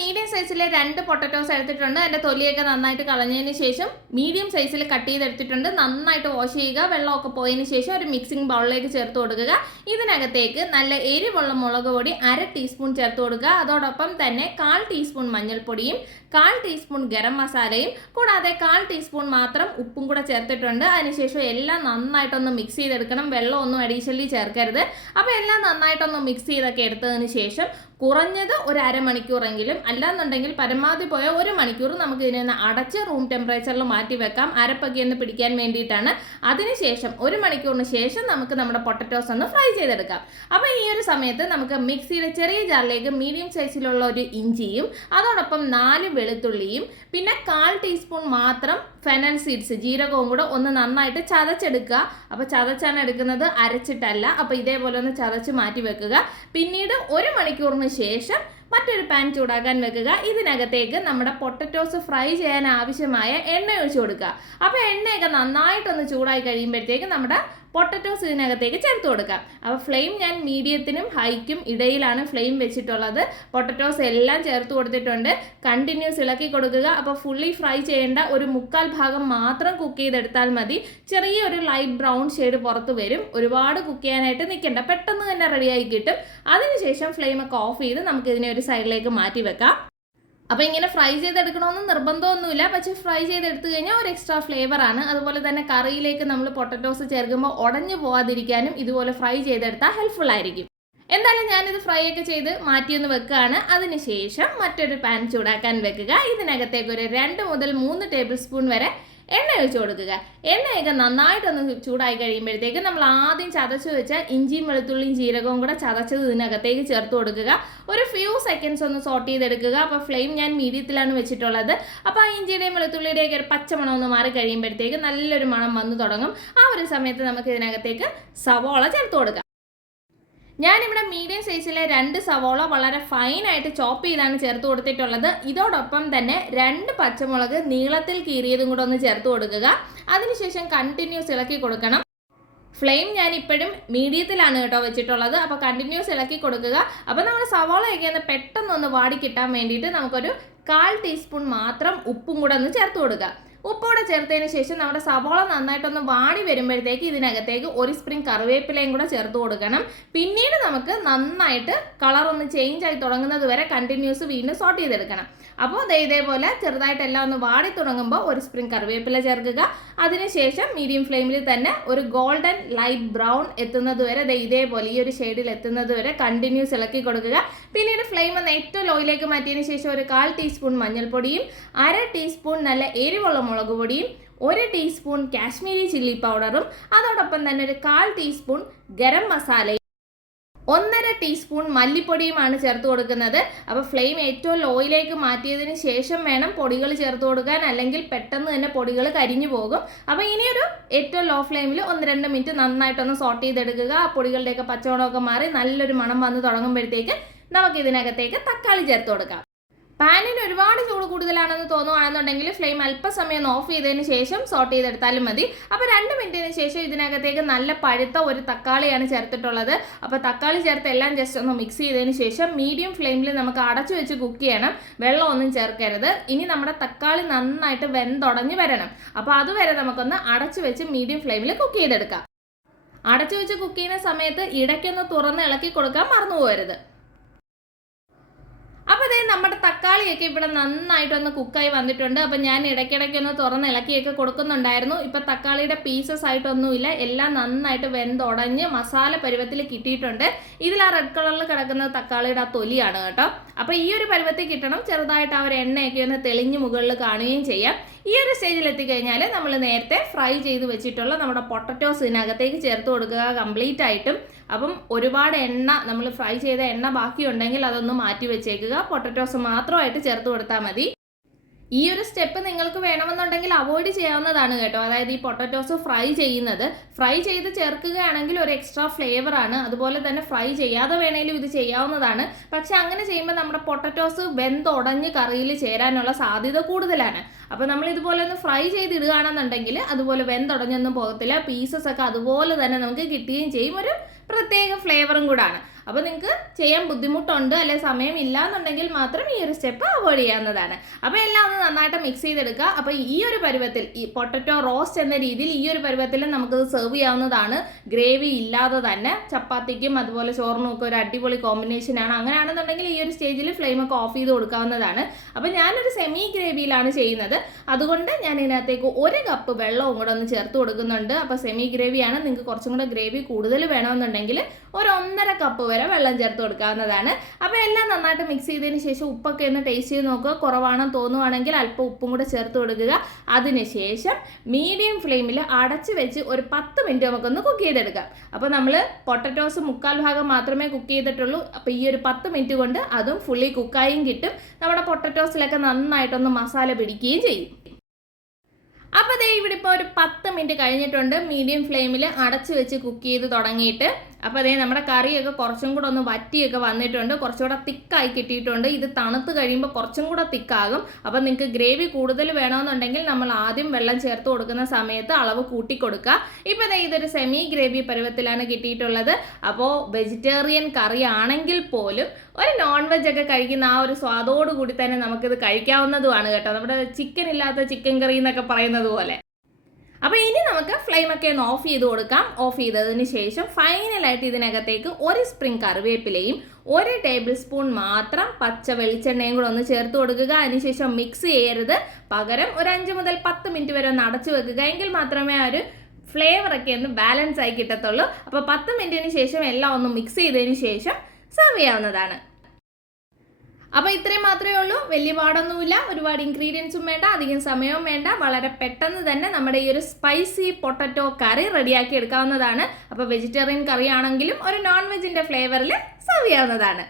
Medium സൈസിൽ രണ്ട് potatoes എടുത്തിട്ടുണ്ട്. അതിന്റെ തൊലിയൊക്കെ നന്നായിട്ട് കളഞ്ഞതിന് ശേഷം മീഡിയം സൈസിൽ കട്ട് ചെയ്തെടുത്തിട്ടുണ്ട്. നന്നായിട്ട് വാഷ് ചെയ്യുക. വെള്ളമൊക്കെ പോയതിന് ശേഷം ഒരു മിക്സിംഗ് ബൗളിലേക്ക് ചേർത്ത് കൊടുക്കുക. ഇതിനകത്തേക്ക് നല്ല എരിവുള്ള മുളക് പൊടി അര ടീസ്പൂൺ ചേർത്ത് കൊടുക്കുക. അതോടൊപ്പം തന്നെ കാൽ ടീസ്പൂൺ മഞ്ഞൾപ്പൊടിയും കാൽ ടീസ്പൂൺ ഗരം മസാലയും കൂടാതെ കാൽ ടീസ്പൂൺ മാത്രം ഉപ്പും കൂടെ ചേർത്തിട്ടുണ്ട്. അതിനുശേഷം എല്ലാം നന്നായിട്ടൊന്ന് മിക്സ് ചെയ്തെടുക്കണം. വെള്ളമൊന്നും അഡീഷണലി ചേർക്കരുത്. അപ്പോൾ എല്ലാം നന്നായിട്ടൊന്ന് മിക്സ് ചെയ്തൊക്കെ എടുത്തതിന് ശേഷം കുറഞ്ഞത് ഒരു അരമണിക്കൂറെങ്കിലും അല്ലാന്നുണ്ടെങ്കിൽ പരമാവധി പോയ ഒരു മണിക്കൂർ നമുക്ക് ഇതിനെ അടച്ച് റൂം ടെമ്പറേച്ചറിൽ മാറ്റി വെക്കാം. അരപ്പൊക്കെ ഒന്ന് പിടിക്കാൻ വേണ്ടിയിട്ടാണ്. അതിനുശേഷം ഒരു മണിക്കൂറിന് ശേഷം നമുക്ക് നമ്മുടെ പൊട്ടറ്റോസ് ഒന്ന് ഫ്രൈ ചെയ്തെടുക്കാം. അപ്പോൾ ഈ ഒരു സമയത്ത് നമുക്ക് മിക്സിയുടെ ചെറിയ ജാറിലേക്ക് മീഡിയം സൈസിലുള്ള ഒരു ഇഞ്ചിയും അതോടൊപ്പം നാല് വെളുത്തുള്ളിയും പിന്നെ കാൽ ടീസ്പൂൺ മാത്രം ഫെനൽ സീഡ്സ് ജീരകവും കൂടെ ഒന്ന് നന്നായിട്ട് ചതച്ചെടുക്കുക. അപ്പോൾ ചതച്ചാണ് എടുക്കുന്നത്. അരച്ചിട്ടല്ല. അപ്പോൾ ഇതേപോലെ ഒന്ന് ചതച്ച് മാറ്റി വെക്കുക. പിന്നീട് ഒരു മണിക്കൂറിന് ശേഷം മറ്റൊരു പാൻ ചൂടാക്കാൻ വെക്കുക. ഇതിനകത്തേക്ക് നമ്മുടെ പൊട്ടറ്റോസ് ഫ്രൈ ചെയ്യാൻ ആവശ്യമായ എണ്ണ ഒഴിച്ചു കൊടുക്കുക. അപ്പോൾ എണ്ണയൊക്കെ നന്നായിട്ടൊന്ന് ചൂടായി കഴിയുമ്പോഴത്തേക്ക് നമ്മുടെ പൊട്ടറ്റോസ് ഇതിനകത്തേക്ക് ചേർത്ത് കൊടുക്കാം. അപ്പോൾ ഫ്ലെയിം ഞാൻ മീഡിയത്തിനും ഹൈക്കും ഇടയിലാണ് ഫ്ലെയിം വെച്ചിട്ടുള്ളത്. പൊട്ടറ്റോസ് എല്ലാം ചേർത്ത് കൊടുത്തിട്ടുണ്ട്. കണ്ടിന്യൂസ് ഇളക്കി കൊടുക്കുക. അപ്പോൾ ഫുള്ളി ഫ്രൈ ചെയ്യേണ്ട ഒരു മുക്കാൽ ഭാഗം മാത്രം കുക്ക് ചെയ്തെടുത്താൽ മതി. ചെറിയൊരു ലൈറ്റ് ബ്രൗൺ ഷെയ്ഡ് പുറത്ത് വരും. ഒരുപാട് കുക്ക് ചെയ്യാനായിട്ട് നിൽക്കേണ്ട. പെട്ടെന്ന് തന്നെ റെഡിയായി കിട്ടും. അതിനുശേഷം ഫ്ലെയിമൊക്കെ ഓഫ് ചെയ്ത് നമുക്ക് ഇതിനെ ഒരു സൈഡിലേക്ക് മാറ്റി വെക്കാം. അപ്പോൾ ഇങ്ങനെ ഫ്രൈ ചെയ്തെടുക്കണമെന്ന് നിർബന്ധമൊന്നുമില്ല. പക്ഷേ ഫ്രൈ ചെയ്തെടുത്തു കഴിഞ്ഞാൽ ഒരു എക്സ്ട്രാ ഫ്ലേവർ ആണ്. അതുപോലെ തന്നെ കറിയിലേക്ക് നമ്മൾ പൊട്ടറ്റോസ് ചേർക്കുമ്പോൾ ഉടഞ്ഞു പോവാതിരിക്കാനും ഇതുപോലെ ഫ്രൈ ചെയ്തെടുത്താൽ ഹെൽപ്ഫുൾ ആയിരിക്കും. എന്തായാലും ഞാനിത് ഫ്രൈ ഒക്കെ ചെയ്ത് മാറ്റിയൊന്ന് വെക്കുകയാണ്. അതിനുശേഷം മറ്റൊരു പാൻ ചൂടാക്കാൻ വെക്കുക. ഇതിനകത്തേക്ക് ഒരു രണ്ട് മുതൽ മൂന്ന് ടേബിൾ സ്പൂൺ വരെ എണ്ണ ഒഴിച്ചു കൊടുക്കുക. എണ്ണയൊക്കെ നന്നായിട്ടൊന്ന് ചൂടായി കഴിയുമ്പോഴത്തേക്ക് നമ്മൾ ആദ്യം ചതച്ച് വെച്ച ഇഞ്ചിയും വെളുത്തുള്ളിയും ജീരകവും കൂടെ ചതച്ചത് ഇതിനകത്തേക്ക് ചേർത്ത് കൊടുക്കുക. ഒരു ഫ്യൂ സെക്കൻഡ്സ് ഒന്ന് സോട്ട് ചെയ്തെടുക്കുക. അപ്പോൾ ഫ്ലെയിം ഞാൻ മീഡിയത്തിലാണ് വെച്ചിട്ടുള്ളത്. അപ്പോൾ ആ ഇഞ്ചിയുടെയും വെളുത്തുള്ളിയുടെയൊക്കെ ഒരു പച്ചമണം ഒന്ന് മാറി കഴിയുമ്പോഴത്തേക്ക് നല്ലൊരു മണം വന്നു തുടങ്ങും. ആ ഒരു സമയത്ത് നമുക്ക് ഇതിനകത്തേക്ക് സവോള ചേർത്ത് കൊടുക്കാം. ഞാനിവിടെ മീഡിയം സൈസിലെ രണ്ട് സവോള വളരെ ഫൈനായിട്ട് ചോപ്പ് ചെയ്താണ് ചേർത്ത് കൊടുത്തിട്ടുള്ളത്. ഇതോടൊപ്പം തന്നെ രണ്ട് പച്ചമുളക് നീളത്തിൽ കീറിയതും കൂടെ ഒന്ന് ചേർത്ത് കൊടുക്കുക. അതിനുശേഷം കണ്ടിന്യൂസ് ഇളക്കി കൊടുക്കണം. ഫ്ലെയിം ഞാൻ ഇപ്പോഴും മീഡിയത്തിലാണ് കേട്ടോ വെച്ചിട്ടുള്ളത്. അപ്പോൾ കണ്ടിന്യൂസ് ഇളക്കി കൊടുക്കുക. അപ്പോൾ നമ്മൾ സവോളയൊക്കെ ഒന്ന് പെട്ടെന്നൊന്ന് വാടി കിട്ടാൻ വേണ്ടിയിട്ട് നമുക്കൊരു കാൽ ടീസ്പൂൺ മാത്രം ഉപ്പും കൂടെ ഒന്ന് ചേർത്ത് കൊടുക്കുക. ഉപ്പോടെ ചേർത്തതിന് ശേഷം നമ്മുടെ സവോള നന്നായിട്ടൊന്ന് വാടി വരുമ്പോഴത്തേക്ക് ഇതിനകത്തേക്ക് ഒരു സ്പ്രിംഗ് കറിവേപ്പിലയും കൂടെ ചേർത്ത് കൊടുക്കണം. പിന്നീട് നമുക്ക് നന്നായിട്ട് കളർ ഒന്ന് ചേഞ്ച് ആയി തുടങ്ങുന്നത് വരെ കണ്ടിന്യൂസ് വീണ്ടും സോട്ട് ചെയ്തെടുക്കണം. അപ്പോൾ ദേ ഇതേപോലെ ചെറുതായിട്ട് എല്ലാം ഒന്ന് വാടി തുടങ്ങുമ്പോൾ ഒരു സ്പ്രിംഗ് കറിവേപ്പില ചേർക്കുക. അതിനുശേഷം മീഡിയം ഫ്ലെയിമിൽ തന്നെ ഒരു ഗോൾഡൻ ലൈറ്റ് ബ്രൗൺ എത്തുന്നത് വരെ ദേ ഇതേപോലെ ഈ ഒരു ഷെയ്ഡിൽ എത്തുന്നത് വരെ കണ്ടിന്യൂസ് ഇളക്കി കൊടുക്കുക. പിന്നീട് ഫ്ലെയിം ഒന്ന് ഏറ്റവും ലോയിലേക്ക് മാറ്റിയതിന് ശേഷം ഒരു കാൽ ടീസ്പൂൺ മഞ്ഞൾപ്പൊടിയും അര ടീസ്പൂൺ നല്ല എരിവുള്ള മുളക് പൊടിയും ഒരു ടീസ്പൂൺ കാശ്മീരി ചില്ലി പൗഡറും അതോടൊപ്പം തന്നെ ഒരു കാൽ ടീസ്പൂൺ ഗരം മസാലയും ഒന്നര ടീസ്പൂൺ മല്ലിപ്പൊടിയുമാണ് ചേർത്ത് കൊടുക്കുന്നത്. അപ്പോൾ ഫ്ലെയിം ഏറ്റവും ലോയിലേക്ക് മാറ്റിയതിന് ശേഷം വേണം പൊടികൾ ചേർത്ത് കൊടുക്കാൻ. അല്ലെങ്കിൽ പെട്ടെന്ന് തന്നെ പൊടികൾ കരിഞ്ഞു പോകും. അപ്പോൾ ഇനിയൊരു ഏറ്റവും ലോ ഫ്ലെയിമിൽ ഒന്ന് രണ്ട് മിനിറ്റ് നന്നായിട്ടൊന്ന് സോട്ട് ചെയ്തെടുക്കുക. ആ പൊടികളുടെയൊക്കെ പച്ചവടമൊക്കെ മാറി നല്ലൊരു മണം വന്ന് തുടങ്ങുമ്പോഴത്തേക്ക് നമുക്ക് ഇതിനകത്തേക്ക് തക്കാളി ചേർത്ത് കൊടുക്കാം. പാനിന് ഒരുപാട് ചൂട് കൂടുതലാണെന്ന് തോന്നുവാണെന്നുണ്ടെങ്കിൽ ഫ്ലെയിം അല്പസമയം ഓഫ് ചെയ്തതിന് ശേഷം സോട്ട് ചെയ്തെടുത്താലും മതി. അപ്പോൾ രണ്ട് മിനിറ്റിന് ശേഷം ഇതിനകത്തേക്ക് നല്ല പഴുത്ത ഒരു തക്കാളിയാണ് ചേർത്തിട്ടുള്ളത്. അപ്പോൾ തക്കാളി ചേർത്ത് എല്ലാം ജസ്റ്റ് ഒന്ന് മിക്സ് ചെയ്തതിന് ശേഷം മീഡിയം ഫ്ലെയിമിൽ നമുക്ക് അടച്ചു വെച്ച് കുക്ക് ചെയ്യണം. വെള്ളമൊന്നും ചേർക്കരുത്. ഇനി നമ്മുടെ തക്കാളി നന്നായിട്ട് വെന്തുടഞ്ഞ് വരണം. അപ്പോൾ അതുവരെ നമുക്കൊന്ന് അടച്ചു വെച്ച് മീഡിയം ഫ്ലെയിമിൽ കുക്ക് ചെയ്തെടുക്കാം. അടച്ചു വെച്ച് കുക്ക് ചെയ്യുന്ന സമയത്ത് ഇടയ്ക്കൊന്ന് തുറന്ന് ഇളക്കി കൊടുക്കാൻ മറന്നു പോകരുത് അപ്പോൾ അതേ നമ്മുടെ തക്കാളിയൊക്കെ ഇവിടെ നന്നായിട്ട് നന്നായിട്ടൊന്ന് കുക്കായി വന്നിട്ടുണ്ട്. അപ്പോൾ ഞാൻ ഇടയ്ക്കിടയ്ക്ക് ഒന്ന് തുറന്ന് ഇളക്കിയൊക്കെ കൊടുക്കുന്നുണ്ടായിരുന്നു. ഇപ്പോൾ തക്കാളിയുടെ പീസസ് ആയിട്ടൊന്നുമില്ല. എല്ലാം നന്നായിട്ട് വെന്തുടഞ്ഞ് മസാല പരുവത്തിൽ കിട്ടിയിട്ടുണ്ട്. ഇതിൽ ആ റെഡ് കളറിൽ കിടക്കുന്നത് തക്കാളിയുടെ ആ തൊലിയാണ് കേട്ടോ. അപ്പോൾ ഈ ഒരു പരുവത്തിൽ കിട്ടണം. ചെറുതായിട്ട് ആ ഒരു എണ്ണയൊക്കെ ഒന്ന് തെളിഞ്ഞ് മുകളിൽ കാണുകയും ചെയ്യാം. ഈ ഒരു സ്റ്റേജിൽ എത്തിക്കഴിഞ്ഞാൽ നമ്മൾ നേരത്തെ ഫ്രൈ ചെയ്ത് വെച്ചിട്ടുള്ള നമ്മുടെ പൊട്ടറ്റോസ് ഇതിനകത്തേക്ക് ചേർത്ത് കൊടുക്കുക കംപ്ലീറ്റ് ആയിട്ടും. അപ്പം ഒരുപാട് എണ്ണ നമ്മൾ ഫ്രൈ ചെയ്ത എണ്ണ ബാക്കിയുണ്ടെങ്കിൽ അതൊന്ന് മാറ്റി വെച്ചേക്കുക. പൊട്ടറ്റോസ് മാത്രമായിട്ട് ചേർത്ത് കൊടുത്താൽ മതി. ഈ ഒരു സ്റ്റെപ്പ് നിങ്ങൾക്ക് വേണമെന്നുണ്ടെങ്കിൽ അവോയ്ഡ് ചെയ്യാവുന്നതാണ് കേട്ടോ. അതായത് ഈ പൊട്ടറ്റോസ് ഫ്രൈ ചെയ്യുന്നത്. ഫ്രൈ ചെയ്ത് ചേർക്കുകയാണെങ്കിൽ ഒരു എക്സ്ട്രാ ഫ്ലേവർ ആണ്. അതുപോലെ തന്നെ ഫ്രൈ ചെയ്യാതെ വേണേലും ഇത് ചെയ്യാവുന്നതാണ്. പക്ഷെ അങ്ങനെ ചെയ്യുമ്പോൾ നമ്മുടെ പൊട്ടറ്റോസ് വെന്തുടഞ്ഞ് കറിയിൽ ചേരാനുള്ള സാധ്യത കൂടുതലാണ്. അപ്പോൾ നമ്മൾ ഇതുപോലെ ഒന്ന് ഫ്രൈ ചെയ്തിടുകയാണെന്നുണ്ടെങ്കിൽ അതുപോലെ വെന്തുടഞ്ഞൊന്നും പോകത്തില്ല. പീസസ് ഒക്കെ അതുപോലെ തന്നെ നമുക്ക് കിട്ടുകയും ചെയ്യും. ഒരു പ്രത്യേക ഫ്ലേവറും കൂടാണ്. അപ്പോൾ നിങ്ങൾക്ക് ചെയ്യാൻ ബുദ്ധിമുട്ടുണ്ട് അല്ലെ സമയമില്ല എന്നുണ്ടെങ്കിൽ മാത്രം ഈ ഒരു സ്റ്റെപ്പ് അവോയ്ഡ് ചെയ്യാവുന്നതാണ്. അപ്പോൾ എല്ലാം ഒന്ന് നന്നായിട്ട് മിക്സ് ചെയ്തെടുക്കുക. അപ്പോൾ ഈ ഒരു പരുവത്തിൽ ഈ പൊട്ടറ്റോ റോസ്റ്റ് എന്ന രീതിയിൽ ഈ ഒരു പരുവത്തിൽ നമുക്കത് സെർവ് ചെയ്യാവുന്നതാണ്. ഗ്രേവി ഇല്ലാതെ തന്നെ ചപ്പാത്തിക്കും അതുപോലെ ചോറിനും ഒക്കെ ഒരു അടിപൊളി കോമ്പിനേഷനാണ് അങ്ങനെയാണെന്നുണ്ടെങ്കിൽ ഈ ഒരു സ്റ്റേജിൽ ഫ്ലെയിം ഒക്കെ ഓഫ് ചെയ്ത് കൊടുക്കാവുന്നതാണ്. അപ്പോൾ ഞാനൊരു സെമി ഗ്രേവിയിലാണ് ചെയ്യുന്നത്. അതുകൊണ്ട് ഞാൻ ഇതിനകത്തേക്ക് ഒരു കപ്പ് വെള്ളവും കൂടെ ഒന്ന് ചേർത്ത് കൊടുക്കുന്നുണ്ട്. അപ്പോൾ സെമി ഗ്രേവിയാണ്. നിങ്ങൾക്ക് കുറച്ചും കൂടെ ഗ്രേവി കൂടുതൽ വേണമെന്നുണ്ടെങ്കിൽ ഒരു ഒന്നര കപ്പ് വരെ വെള്ളം ചേർത്ത് കൊടുക്കാവുന്നതാണ്. അപ്പോൾ എല്ലാം നന്നായിട്ട് മിക്സ് ചെയ്തതിന് ശേഷം ഉപ്പൊക്കെ ഒന്ന് ടേസ്റ്റ് ചെയ്ത് നോക്കുക. കുറവാണെന്ന് തോന്നുവാണെങ്കിൽ അല്പം ഉപ്പും കൂടെ ചേർത്ത് കൊടുക്കുക. അതിനുശേഷം മീഡിയം ഫ്ലെയിമിൽ അടച്ച് വെച്ച് ഒരു പത്ത് മിനിറ്റ് നമുക്കൊന്ന് കുക്ക് ചെയ്തെടുക്കാം. അപ്പോൾ നമ്മൾ പൊട്ടറ്റോസ് മുക്കാൽ ഭാഗം മാത്രമേ കുക്ക് ചെയ്തിട്ടുള്ളൂ. അപ്പോൾ ഈ ഒരു പത്ത് മിനിറ്റ് കൊണ്ട് അതും ഫുള്ളി കുക്കായും കിട്ടും. നമ്മുടെ പൊട്ടറ്റോസിലൊക്കെ നന്നായിട്ടൊന്ന് മസാല പിടിക്കുകയും ചെയ്യും. അപ്പോൾ ദേ ഇവിടെ ഇപ്പോൾ ഒരു പത്ത് മിനിറ്റ് കഴിഞ്ഞിട്ടുണ്ട്. മീഡിയം ഫ്ലെയിമിൽ അടച്ച് വെച്ച് കുക്ക് ചെയ്ത് തുടങ്ങിയിട്ട്. അപ്പോൾ അതേ നമ്മുടെ കറിയൊക്കെ കുറച്ചും കൂടെ ഒന്ന് വറ്റിയൊക്കെ വന്നിട്ടുണ്ട്. കുറച്ചുകൂടെ തിക്കായി കിട്ടിയിട്ടുണ്ട്. ഇത് തണുത്ത് കഴിയുമ്പോൾ കുറച്ചും കൂടെ തിക്കാകും. അപ്പോൾ നിങ്ങൾക്ക് ഗ്രേവി കൂടുതൽ വേണമെന്നുണ്ടെങ്കിൽ നമ്മൾ ആദ്യം വെള്ളം ചേർത്ത് കൊടുക്കുന്ന സമയത്ത് അളവ് കൂട്ടി കൊടുക്കുക. ഇപ്പോൾ ദേ ഇതൊരു സെമി ഗ്രേവി പരുവത്തിലാണ് കിട്ടിയിട്ടുള്ളത്. അപ്പോൾ വെജിറ്റേറിയൻ കറി ആണെങ്കിൽ പോലും ഒരു നോൺ വെജ് ഒക്കെ കഴിക്കുന്ന ആ ഒരു സ്വാദോടുകൂടി തന്നെ നമുക്കിത് കഴിക്കാവുന്നതുമാണ് കേട്ടോ. നമ്മുടെ ചിക്കൻ ഇല്ലാത്ത ചിക്കൻ കറി എന്നൊക്കെ പറയുന്നത് പോലെ. അപ്പോൾ ഇനി നമുക്ക് ഫ്ലെയിമൊക്കെ ഒന്ന് ഓഫ് ചെയ്ത് കൊടുക്കാം. ഓഫ് ചെയ്തതിന് ശേഷം ഫൈനലായിട്ട് ഇതിനകത്തേക്ക് ഒരു സ്പ്രിംഗ് കറിവേപ്പിലയും ഒരു ടേബിൾ സ്പൂൺ മാത്രം പച്ച വെളിച്ചെണ്ണയും കൂടെ ഒന്ന് ചേർത്ത് കൊടുക്കുക. അതിനുശേഷം മിക്സ് ചെയ്യരുത്. പകരം ഒരു അഞ്ച് മുതൽ പത്ത് മിനിറ്റ് വരെ ഒന്ന് അടച്ചു വെക്കുക. എങ്കിൽ മാത്രമേ ആ ഒരു ഫ്ലേവറൊക്കെ ഒന്ന് ബാലൻസ് ആയി കിട്ടത്തുള്ളൂ. അപ്പോൾ പത്ത് മിനിറ്റിന് ശേഷം എല്ലാം ഒന്ന് മിക്സ് ചെയ്തതിന് ശേഷം സെർവ് ചെയ്യാവുന്നതാണ്. അപ്പോൾ ഇത്രയും മാത്രമേ ഉള്ളൂ. വലിയ പാടൊന്നുമില്ല. ഒരുപാട് ഇൻഗ്രീഡിയൻസും വേണ്ട. അധികം സമയവും വേണ്ട. വളരെ പെട്ടെന്ന് തന്നെ നമ്മുടെ ഈ ഒരു സ്പൈസി പൊട്ടറ്റോ കറി റെഡിയാക്കി എടുക്കാവുന്നതാണ്. അപ്പോൾ വെജിറ്റേറിയൻ കറി ആണെങ്കിലും ഒരു നോൺ വെജിന്റെ ഫ്ലേവറിൽ സർവ് ചെയ്യാവുന്നതാണ്.